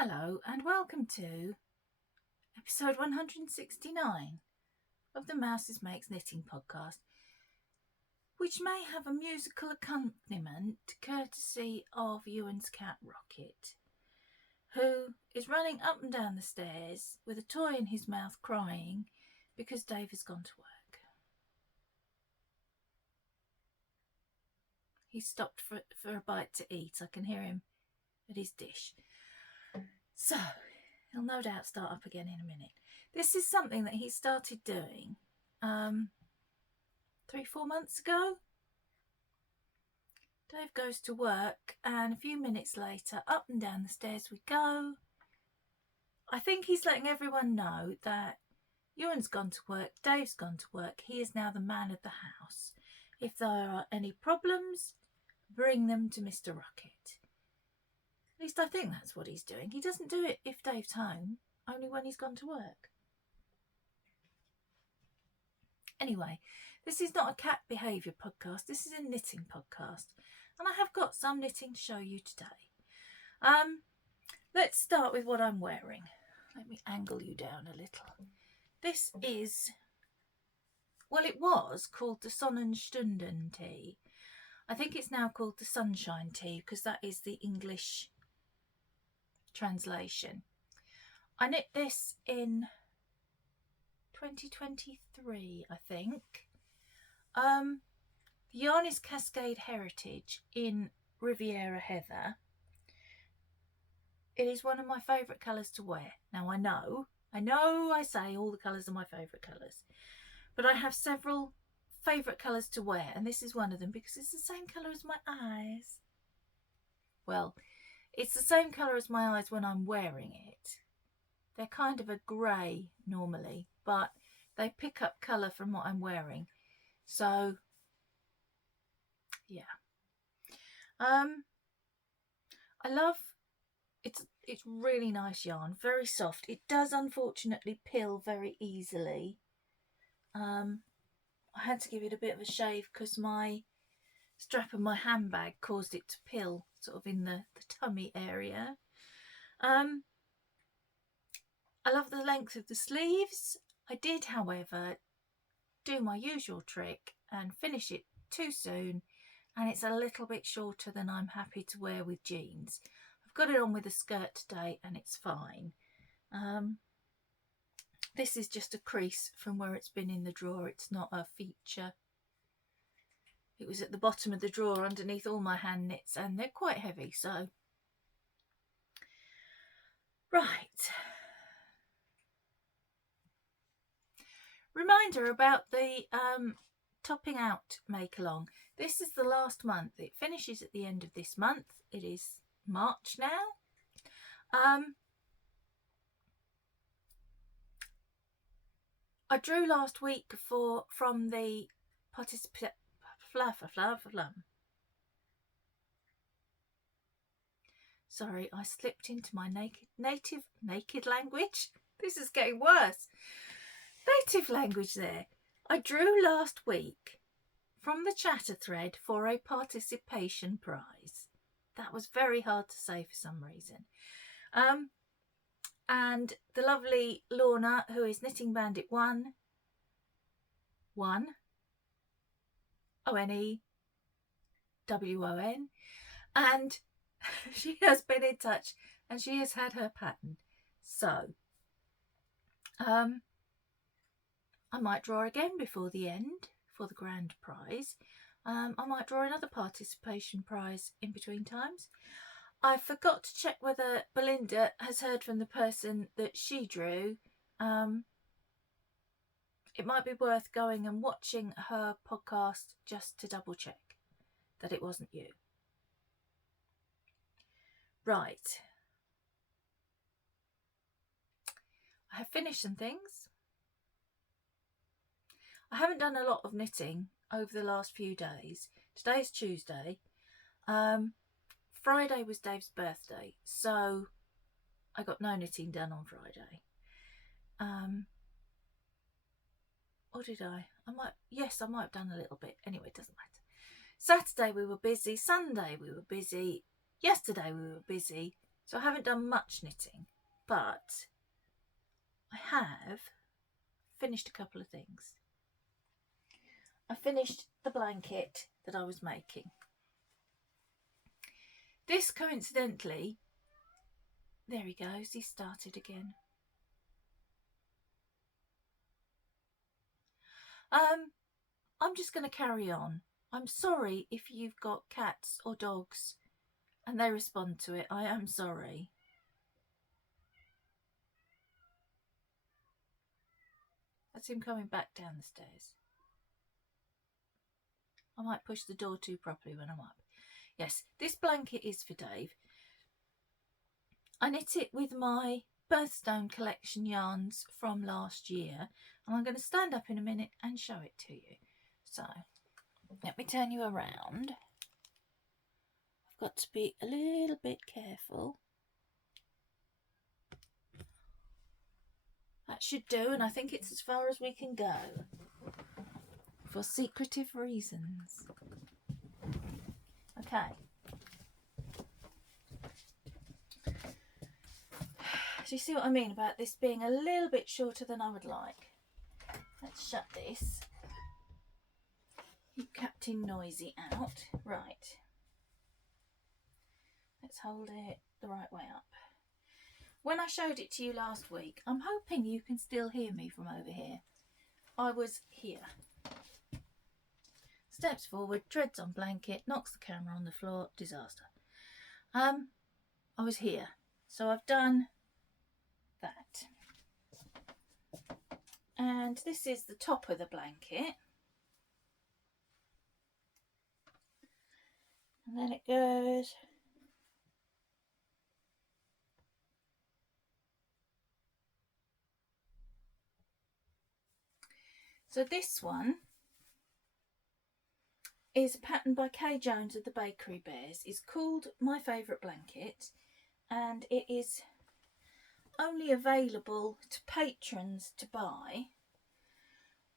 Hello and welcome to episode 169 of the Mouses Makes Knitting podcast, which may have a musical accompaniment courtesy of Ewan's cat Rocket, who is running up and down the stairs with a toy in his mouth crying because Dave has gone to work. He stopped for a bite to eat. I can hear him at his dish. So, he'll no doubt start up again in a minute. This is something that he started doing 3-4 months ago. Dave goes to work and a few minutes later, up and down the stairs we go. I think he's letting everyone know that Ewan's gone to work, Dave's gone to work. He is now the man of the house. If there are any problems, bring them to Mr. Rocket. At least I think that's what he's doing. He doesn't do it if Dave's home, only when he's gone to work. Anyway, this is not a cat behaviour podcast. This is a knitting podcast. And I have got some knitting to show you today. Let's start with what I'm wearing. Let me angle you down a little. This is, well, it was called the Sonnenstunden tee. I think it's now called the Sunshine tee because that is the English translation. I knit this in 2023, I think. The yarn is Cascade Heritage in Riviera Heather. It is one of my favourite colours to wear. Now I know I say all the colours are my favourite colours, but I have several favourite colours to wear, and this is one of them because it's the same colour as my eyes. Well, it's the same colour as my eyes when I'm wearing it. They're kind of a grey normally, but they pick up colour from what I'm wearing. So, yeah. I love, it's really nice yarn, very soft. It does unfortunately pill very easily. I had to give it a bit of a shave because my strap of my handbag caused it to pill sort of in the tummy area. I love the length of the sleeves. I did, however, do my usual trick and finish it too soon, and it's a little bit shorter than I'm happy to wear with jeans. I've got it on with a skirt today and it's fine. This is just a crease from where it's been in the drawer. It's not a feature. It was at the bottom of the drawer underneath all my hand knits, and they're quite heavy, so. Right. Reminder about the topping out make along. This is the last month. It finishes at the end of this month. It is March now. I drew last week from the participant. Sorry, I slipped into my naked language. This is getting worse. Native language there. I drew last week from the chatter thread for a participation prize. That was very hard to say for some reason. And the lovely Lorna, who is Knitting Bandit 1, ONEWON, and she has been in touch and she has had her pattern. So, I might draw again before the end for the grand prize. I might draw another participation prize in between times. I forgot to check whether Belinda has heard from the person that she drew. It might be worth going and watching her podcast just to double check that it wasn't you. Right. I have finished some things. I haven't done a lot of knitting over the last few days. Today's Tuesday. Friday was Dave's birthday, so I got no knitting done on Friday. Or did I? I might have done a little bit. Anyway, it doesn't matter. Saturday we were busy. Sunday we were busy. Yesterday we were busy. So I haven't done much knitting, but I have finished a couple of things. I finished the blanket that I was making. This, coincidentally, there he goes, he started again. I'm just going to carry on. I'm sorry if you've got cats or dogs and they respond to it. I am sorry. That's him coming back down the stairs. I might push the door too properly when I'm up. Yes, this blanket is for Dave. I knit it with my Birthstone collection yarns from last year, and I'm going to stand up in a minute and show it to you. So let me turn you around. I've got to be a little bit careful. That should do, and I think it's as far as we can go for secretive reasons. Okay. So you see what I mean about this being a little bit shorter than I would like. Let's shut this. Keep Captain Noisy out. Right. Let's hold it the right way up. When I showed it to you last week, I'm hoping you can still hear me from over here. I was here. Steps forward, treads on blanket, knocks the camera on the floor, disaster. I was here. So I've done that. And this is the top of the blanket. And then it goes so this one is a pattern by Kay Jones of the Bakery Bears. It's called My Favourite Blanket, and it is only available to patrons to buy,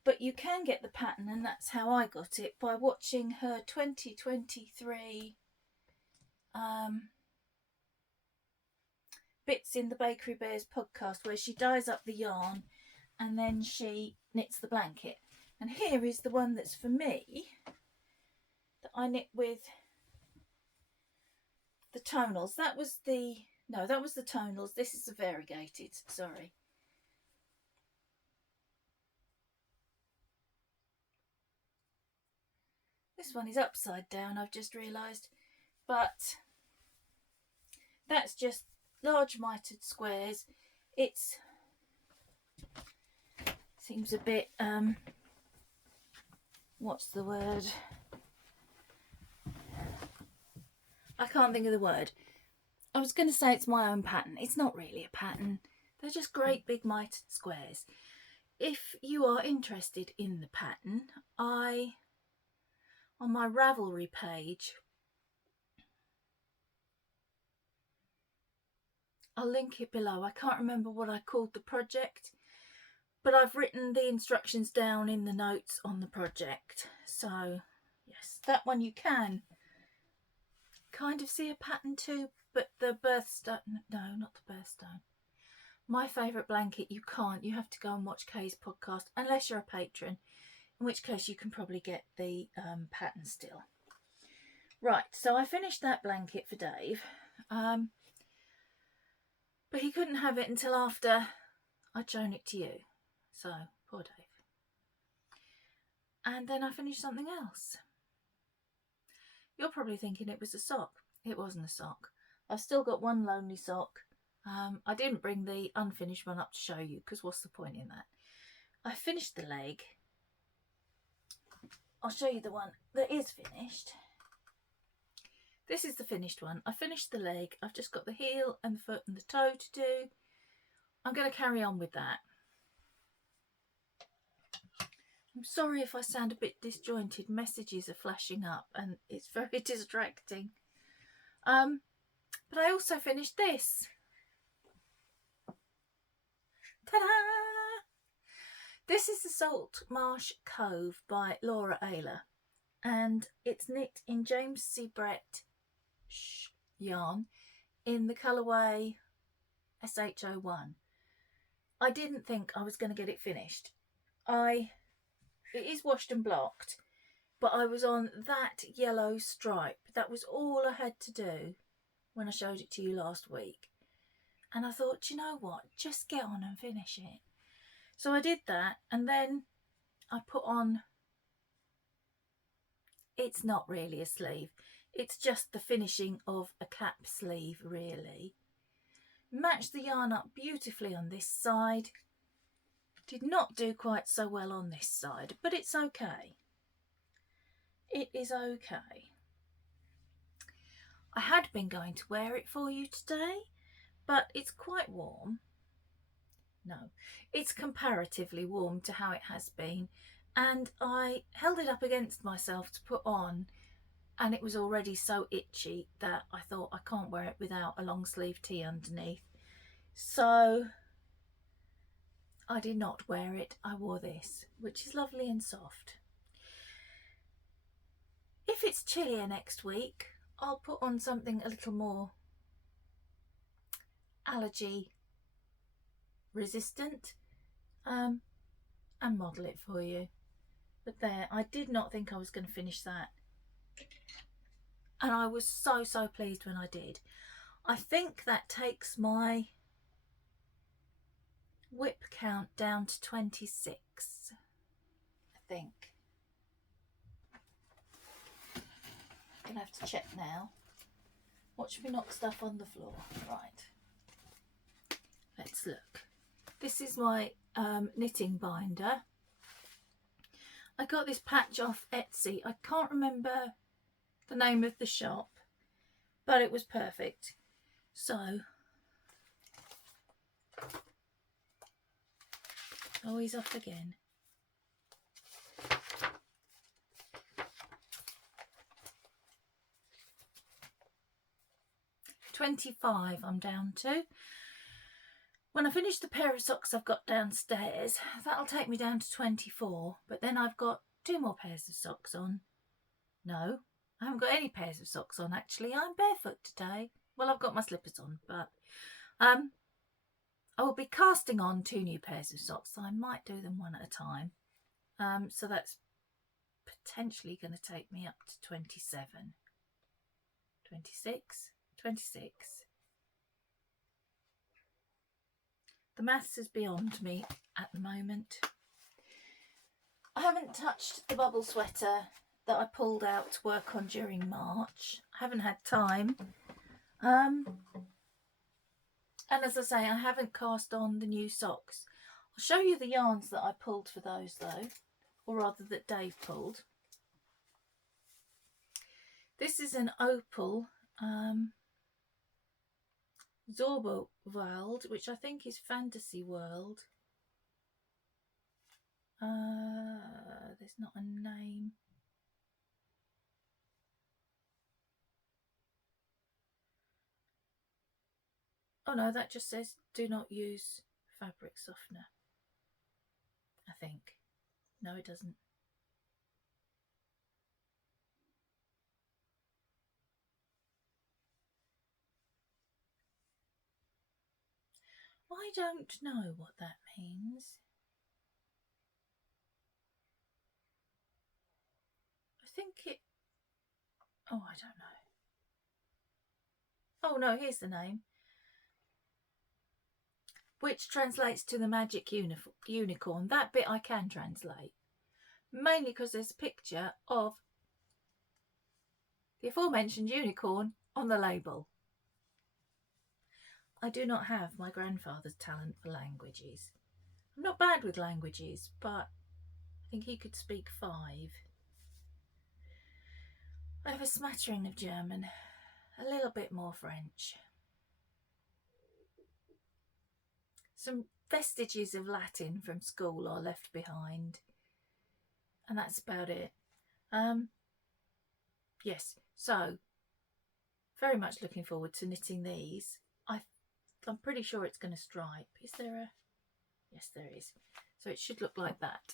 but you can get the pattern, and that's how I got it, by watching her 2023 Bits in the Bakery Bears podcast, where she dyes up the yarn and then she knits the blanket. And here is the one that's for me, that I knit with the tonals. That was the tonals. This is the variegated, sorry. This one is upside down, I've just realised, but that's just large mitered squares. It's seems a bit what's the word? I can't think of the word. I was going to say it's my own pattern. It's not really a pattern. They're just great big mitered squares. If you are interested in the pattern, on my Ravelry page, I'll link it below. I can't remember what I called the project, but I've written the instructions down in the notes on the project. So yes, that one you can kind of see a pattern too, but the birthstone, no, not the birthstone. My Favourite Blanket, you can't. You have to go and watch Kay's podcast, unless you're a patron, in which case you can probably get the pattern still. Right, so I finished that blanket for Dave, but he couldn't have it until after I'd shown it to you. So, poor Dave. And then I finished something else. You're probably thinking it was a sock. It wasn't a sock. I've still got one lonely sock. I didn't bring the unfinished one up to show you, because what's the point in that? I finished the leg. I'll show you the one that is finished. This is the finished one. I finished the leg. I've just got the heel and the foot and the toe to do. I'm going to carry on with that. I'm sorry if I sound a bit disjointed. Messages are flashing up and it's very distracting. But I also finished this. Ta-da! This is the Salt Marsh Cove by Laura Ayler, and it's knit in James C. Brett yarn in the colourway SH01. I didn't think I was going to get it finished. It is washed and blocked, but I was on that yellow stripe. That was all I had to do when I showed it to you last week. And I thought, you know what, just get on and finish it. So I did that, and then I put on, it's not really a sleeve, it's just the finishing of a cap sleeve really. Matched the yarn up beautifully on this side. Did not do quite so well on this side, but it's okay. It is okay. I had been going to wear it for you today, but it's quite warm. No, it's comparatively warm to how it has been, and I held it up against myself to put on, and it was already so itchy that I thought I can't wear it without a long sleeve tee underneath. So I did not wear it. I wore this, which is lovely and soft. If it's chillier next week, I'll put on something a little more allergy resistant and model it for you. But there, I did not think I was going to finish that, and I was so pleased when I did. I think that takes my whip count down to 26, I think. I'm gonna have to check now. Watch me knock stuff on the floor. Right, let's look. This is my knitting binder. I got this patch off Etsy. I can't remember the name of the shop, but it was perfect. So, oh, he's off again. $25 I'm down to. When I finish the pair of socks I've got downstairs, that'll take me down to 24, but then I've got 2 more pairs of socks on. No, I haven't got any pairs of socks on actually. I'm barefoot today. Well, I've got my slippers on, but I will be casting on 2 new pairs of socks, so I might do them one at a time. So that's potentially going to take me up to 27. 26? 26. The maths is beyond me at the moment. I haven't touched the bubble sweater that I pulled out to work on during March. I haven't had time. And as I say, I haven't cast on the new socks. I'll show you the yarns that I pulled for those though, or rather that Dave pulled. This is an opal Zorba-World, which I think is Fantasy World. There's not a name. Oh no, that just says do not use fabric softener, I think. No, it doesn't. I don't know what that means. I think it... oh, I don't know. Oh no, here's the name. Which translates to the magic unicorn. That bit I can translate. Mainly because there's a picture of the aforementioned unicorn on the label. I do not have my grandfather's talent for languages. I'm not bad with languages, but I think he could speak 5. I have a smattering of German, a little bit more French. Some vestiges of Latin from school are left behind, and that's about it. Yes, so very much looking forward to knitting these. I'm pretty sure it's going to stripe. Is there a... yes, there is. So it should look like that.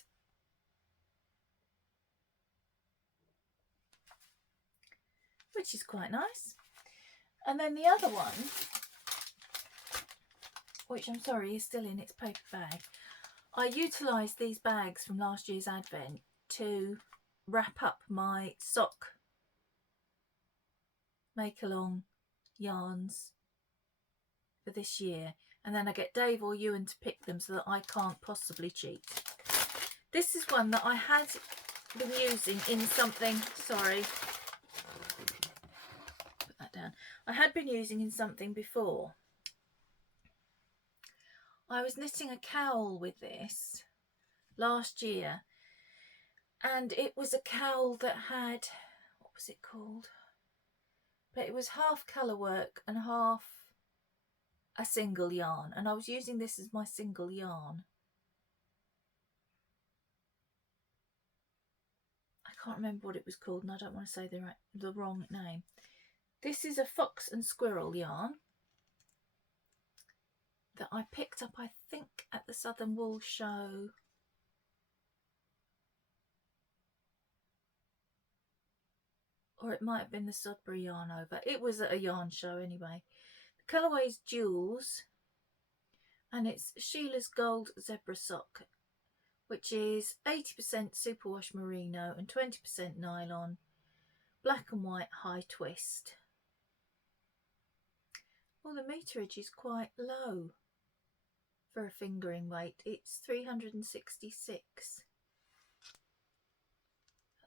Which is quite nice. And then the other one, which I'm sorry is still in its paper bag, I utilised these bags from last year's Advent to wrap up my sock make-along yarns for this year. And then I get Dave or Ewan to pick them so that I can't possibly cheat. This is one that I had been using in something, sorry, put that down. I had been using in something before. I was knitting a cowl with this last year, and it was a cowl that had, what was it called? But it was half colour work and half a single yarn, and I was using this as my single yarn. I can't remember what it was called, and I don't want to say the wrong name. This is a fox and squirrel yarn that I picked up, I think, at the Southern Wool Show. Or it might have been the Sudbury Yarn Over. It was at a yarn show anyway. The colourway is Jewels, and it's Sheila's Gold Zebra Sock, which is 80% superwash merino and 20% nylon, black and white high twist. Well, the meterage is quite low for a fingering weight. It's 366.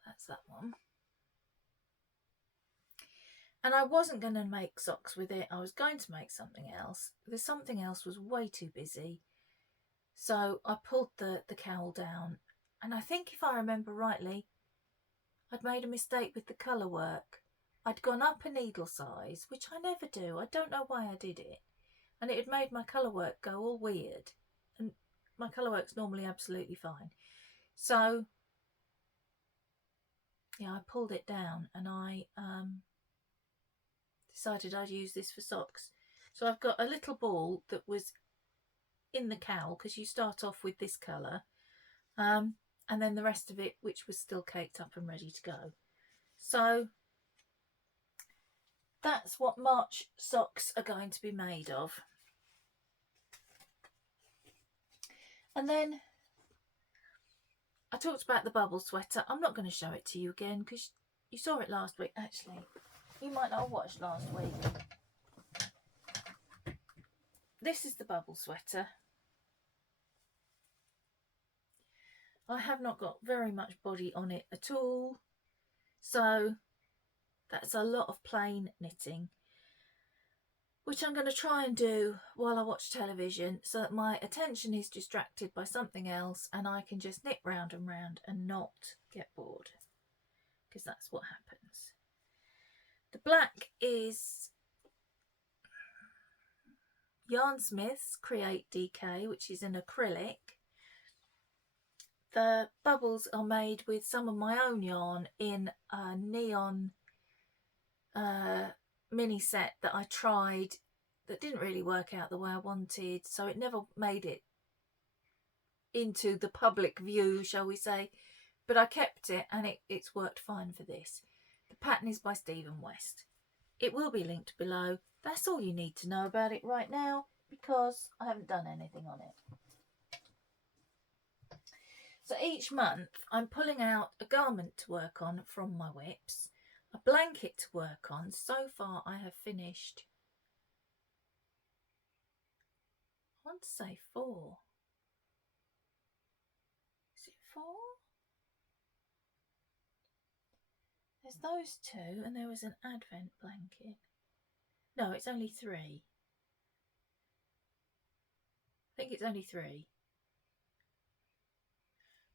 That's that one. And I wasn't going to make socks with it. I was going to make something else. The something else was way too busy. So I pulled the cowl down. And I think if I remember rightly, I'd made a mistake with the colour work. I'd gone up a needle size, which I never do. I don't know why I did it. And it had made my colour work go all weird. And my colour work's normally absolutely fine. So, yeah, I pulled it down and I decided I'd use this for socks. So I've got a little ball that was in the cowl, because you start off with this colour, and then the rest of it which was still caked up and ready to go. So that's what March socks are going to be made of. And then I talked about the bubble sweater. I'm not going to show it to you again because you saw it last week. Actually, you might not have watched last week. This is the bubble sweater. I have not got very much body on it at all, so that's a lot of plain knitting, which I'm going to try and do while I watch television so that my attention is distracted by something else and I can just knit round and round and not get bored, because that's what happens. The black is Yarnsmith's Create DK, which is an acrylic. The bubbles are made with some of my own yarn in a neon mini set that I tried that didn't really work out the way I wanted, so it never made it into the public view, shall we say, but I kept it and it's worked fine for this. The pattern is by Stephen West. It will be linked below. That's all you need to know about it right now because I haven't done anything on it. So each month I'm pulling out a garment to work on from my whips, a blanket to work on. So far I have finished, I want to say 4. Is it 4? There's those 2 and there was an advent blanket. No, it's only 3. I think it's only 3.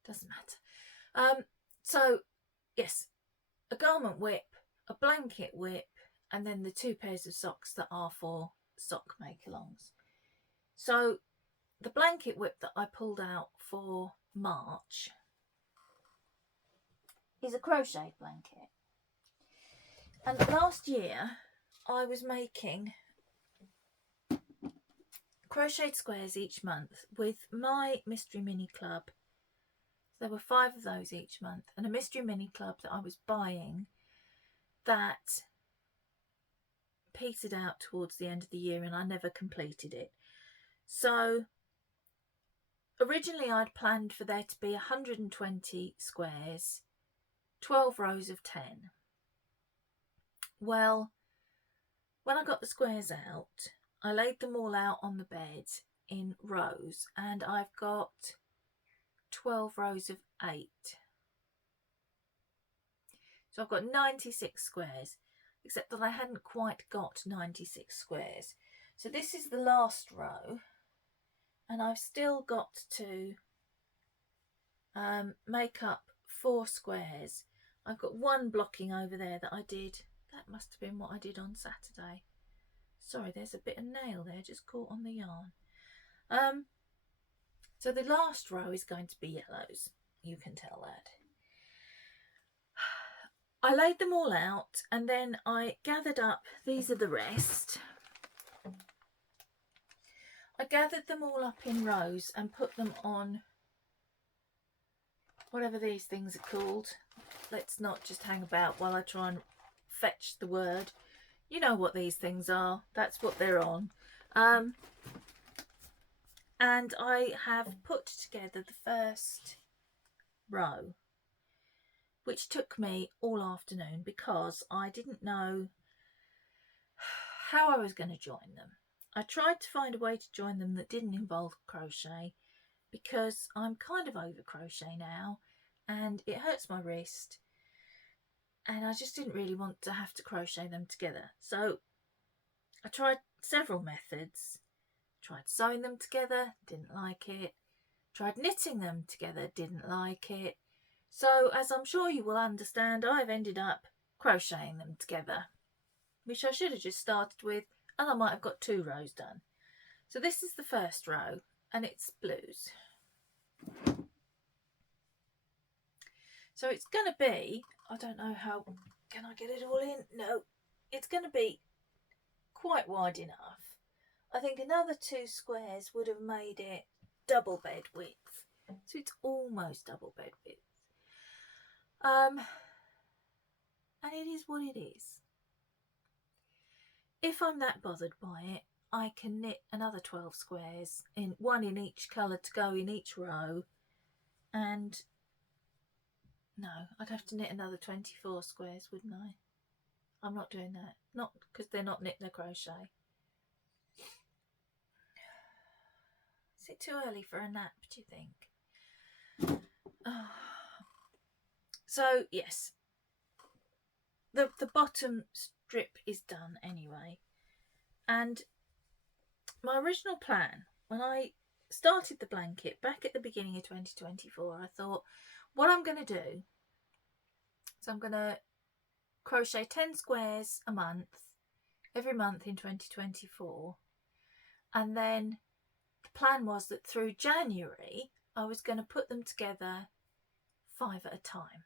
Doesn't matter. So yes, a garment whip, a blanket whip, and then the 2 pairs of socks that are for sock make-alongs. So the blanket whip that I pulled out for March is a crochet blanket. And last year I was making crocheted squares each month with my Mystery Mini Club. There were 5 of those each month, and a Mystery Mini Club that I was buying that petered out towards the end of the year and I never completed it. So originally I'd planned for there to be 120 squares, 12 rows of 10. Well, when I got the squares out, I laid them all out on the bed in rows, and I've got 12 rows of 8. So I've got 96 squares, except that I hadn't quite got 96 squares. So this is the last row, and I've still got to make up 4 squares. I've got one blocking over there that I did. That must have been what I did on Saturday. Sorry, there's a bit of nail there just caught on the yarn. So the last row is going to be yellows. You can tell that. I laid them all out and then I gathered up, these are the rest. I gathered them all up in rows and put them on whatever these things are called. Let's not just hang about while I try and fetch the word. You know what these things are. That's what they're on. And I have put together the first row, which took me all afternoon because I didn't know how I was going to join them. I tried to find a way to join them that didn't involve crochet because I'm kind of over crochet now and it hurts my wrist and I just didn't really want to have to crochet them together. So I tried several methods. Tried sewing them together, didn't like it. Tried knitting them together, didn't like it. So, as I'm sure you will understand, I've ended up crocheting them together, which I should have just started with, and I might have got 2 rows done. So this is the first row, and it's blues. So it's going to be, I don't know how, can I get it all in? No, it's going to be quite wide enough. I think another 2 squares would have made it double bed width. So it's almost double bed width. And it is what it is. If I'm that bothered by it, I can knit another 12 squares, one in each colour to go in each row. And no, I'd have to knit another 24 squares, wouldn't I? I'm not doing that. Not because they're not knit, they're crochet. Is it too early for a nap, do you think? Oh. So, yes. The bottom strip is done anyway. And my original plan, when I started the blanket back at the beginning of 2024, I thought, what I'm going to do is I'm going to crochet 10 squares a month, every month in 2024. And then the plan was that through January, I was going to put them together 5 at a time.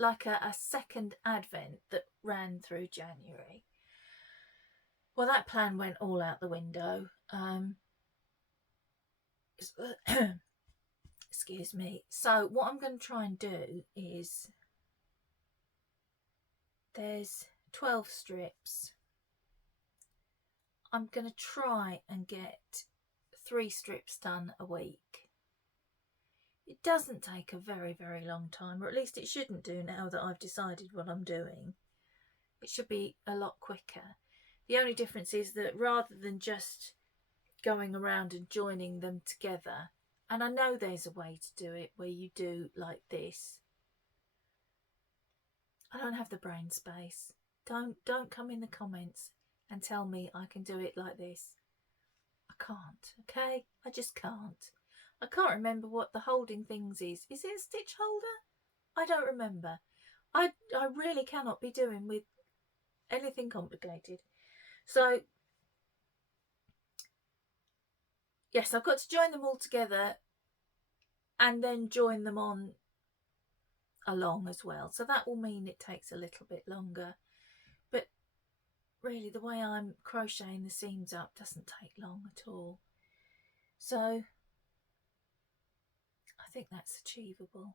Like a second advent that ran through January. Well, that plan went all out the window. Excuse me. So what I'm going to try and do is, there's 12 strips. I'm going to try and get 3 strips done a week. It doesn't take a very, very long time, or at least it shouldn't do now that I've decided what I'm doing. It should be a lot quicker. The only difference is that rather than just going around and joining them together, and I know there's a way to do it where you do like this. I don't have the brain space. Don't come in the comments and tell me I can do it like this. I can't, okay? I just can't. I can't remember what the holding things is. Is it a stitch holder? I don't remember. I really cannot be doing with anything complicated. So, yes, I've got to join them all together and then join them on along as well. So that will mean it takes a little bit longer. But really, the way I'm crocheting the seams up doesn't take long at all. So I think that's achievable.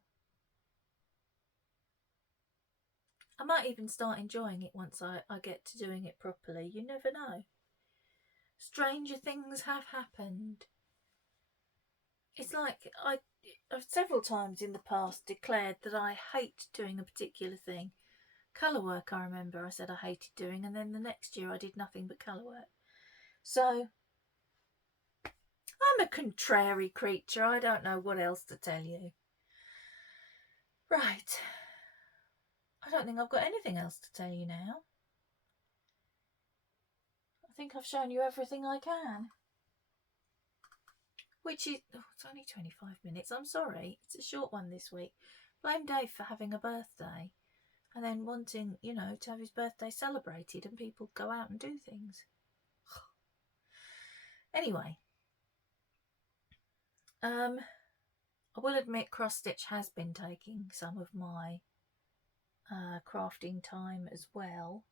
I might even start enjoying it once I get to doing it properly. You never know. Stranger things have happened. It's like I've several times in the past declared that I hate doing a particular thing. Colour work, I remember I said I hated doing, and then the next year I did nothing but colour work. So I'm a contrary creature. I don't know what else to tell you. Right. I don't think I've got anything else to tell you now. I think I've shown you everything I can. Which is, oh, it's only 25 minutes. I'm sorry. It's a short one this week. Blame Dave for having a birthday and then wanting, you know, to have his birthday celebrated and people go out and do things. Anyway, I will admit cross stitch has been taking some of my crafting time as well.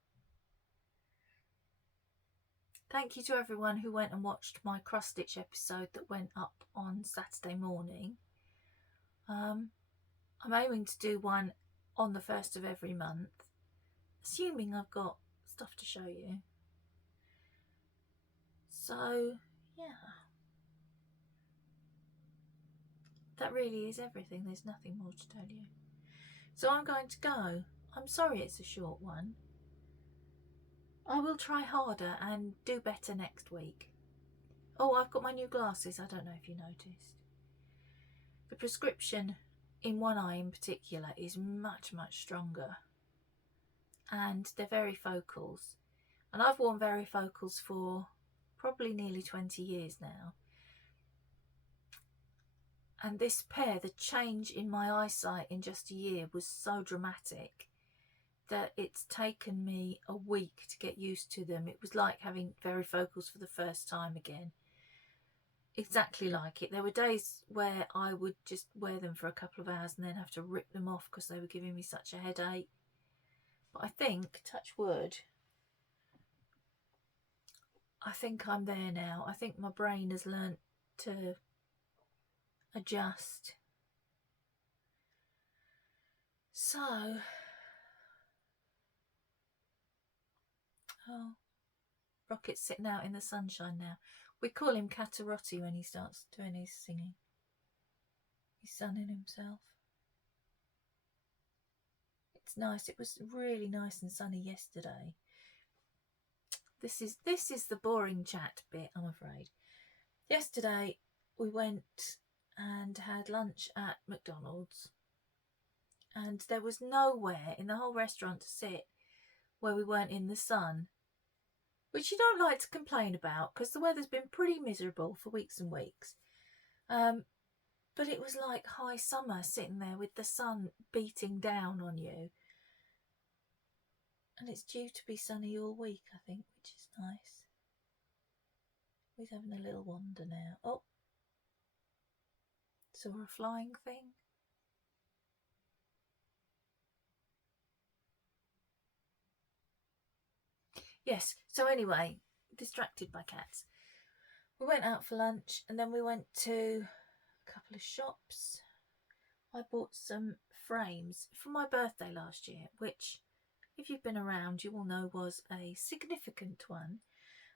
Thank you to everyone who went and watched my cross stitch episode that went up on Saturday morning. I'm aiming to do one on the 1st of every month, assuming I've got stuff to show you. So, yeah. That really is everything. There's nothing more to tell you. So I'm going to go. I'm sorry it's a short one. I will try harder and do better next week. Oh, I've got my new glasses. I don't know if you noticed. The prescription in one eye in particular is much, much stronger. And they're varifocals. And I've worn varifocals for probably nearly 20 years now. And this pair, the change in my eyesight in just a year was so dramatic that it's taken me a week to get used to them. It was like having varifocals for the first time again. Exactly like it. There were days where I would just wear them for a couple of hours and then have to rip them off because they were giving me such a headache. But I think, touch wood, I think I'm there now. I think my brain has learnt to adjust. So, oh, Rocket's sitting out in the sunshine now. We call him Catarotti when he starts doing his singing. He's sunning himself. It's nice. It was really nice and sunny yesterday. This is the boring chat bit, I'm afraid. Yesterday we went and had lunch at McDonald's, and there was nowhere in the whole restaurant to sit where we weren't in the sun, which you don't like to complain about because the weather's been pretty miserable for weeks and weeks. But it was like high summer sitting there with the sun beating down on you. And it's due to be sunny all week, I think, which is nice. He's having a little wander now. Oh, saw a flying thing. Yes, so anyway, distracted by cats. We went out for lunch and then we went to a couple of shops. I bought some frames for my birthday last year, which, if you've been around, you will know was a significant one.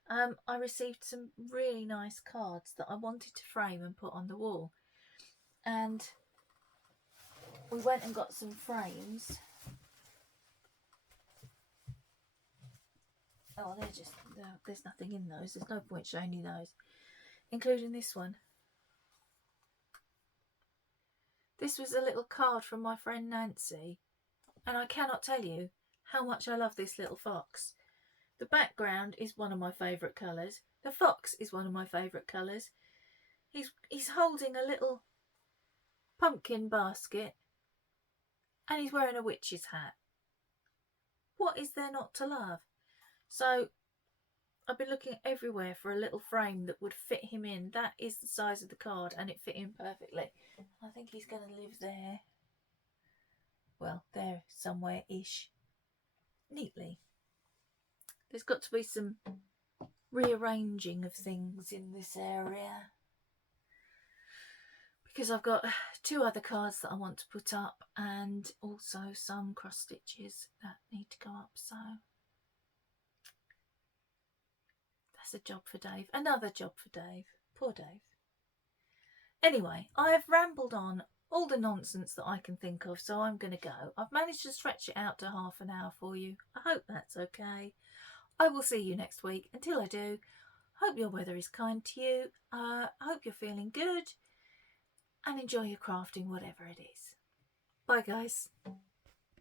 I received some really nice cards that I wanted to frame and put on the wall. And we went and got some frames. Oh, there's nothing in those. There's no point showing you those. Including this one. This was a little card from my friend Nancy. And I cannot tell you how much I love this little fox. The background is one of my favourite colours. The fox is one of my favourite colours. He's holding a little pumpkin basket. And he's wearing a witch's hat. What is there not to love? So I've been looking everywhere for a little frame that would fit him in. That is the size of the card and it fit him perfectly. I think he's going to live there. Well, there somewhere-ish. Neatly. There's got to be some rearranging of things in this area. because I've got 2 other cards that I want to put up, and also some cross stitches that need to go up. So that's a job for Dave. Another job for Dave. Poor Dave. Anyway, I've rambled on all the nonsense that I can think of, so I'm going to go. I've managed to stretch it out to half an hour for you. I hope that's okay. I will see you next week. Until I do, hope your weather is kind to you. I hope you're feeling good and enjoy your crafting, whatever it is. Bye, guys.